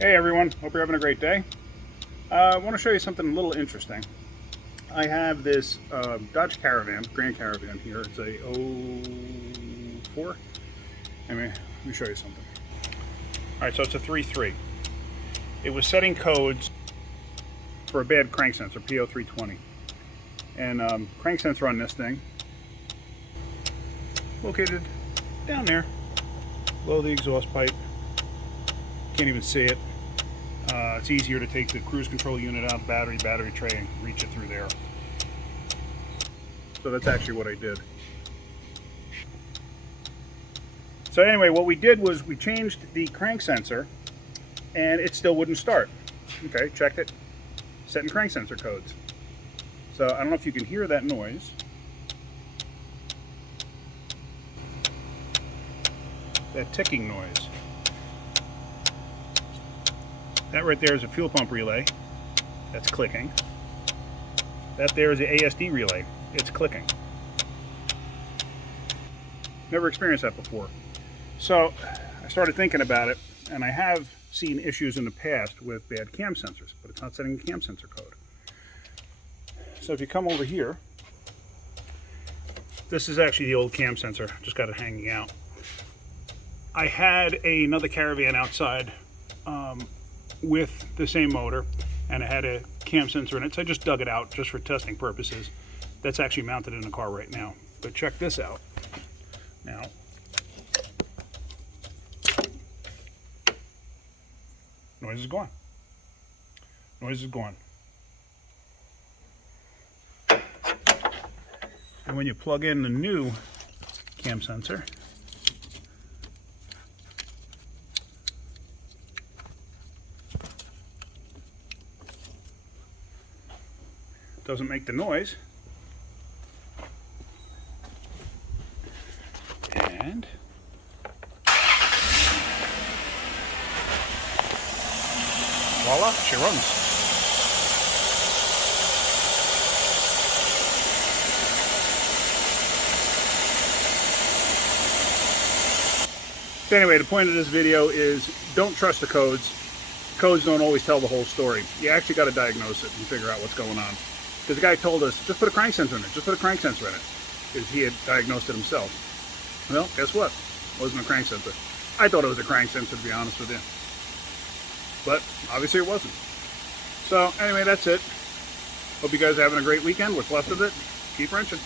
Hey everyone, hope you're having a great day. I want to show you something a little interesting. I have this Dodge Caravan, Grand Caravan here. It's a 04. Anyway, let me show you something. Alright, so it's a 3.3. It was setting codes for a bad crank sensor, P0320. And crank sensor on this thing, located down there, below the exhaust pipe. Can't even see it. It's easier to take the cruise control unit out, battery tray, and reach it through there. So that's actually what I did. So anyway, what we did was we changed the crank sensor, and it still wouldn't start. Okay, checked it. Setting crank sensor codes. So I don't know if you can hear that noise. That ticking noise. That right there is a fuel pump relay. That's clicking. That there is the ASD relay. It's clicking. Never experienced that before. So I started thinking about it, and I have seen issues in the past with bad cam sensors, but it's not setting the cam sensor code. So if you come over here, this is actually the old cam sensor. Just got it hanging out. I had another Caravan outside with the same motor, and it had a cam sensor in it, so I just dug it out just for testing purposes. That's actually mounted in the car right now. But check this out. Now, noise is gone. Noise is gone. And when you plug in the new cam sensor, doesn't make the noise. And voila, she runs. So anyway, the point of this video is don't trust the codes. Codes don't always tell the whole story. You actually got to diagnose it and figure out what's going on. Because the guy told us, just put a crank sensor in it, just put a crank sensor in it. Because he had diagnosed it himself. Well, guess what? It wasn't a crank sensor. I thought it was a crank sensor, to be honest with you. But obviously it wasn't. So anyway, that's it. Hope you guys are having a great weekend. What's left of it, keep wrenching.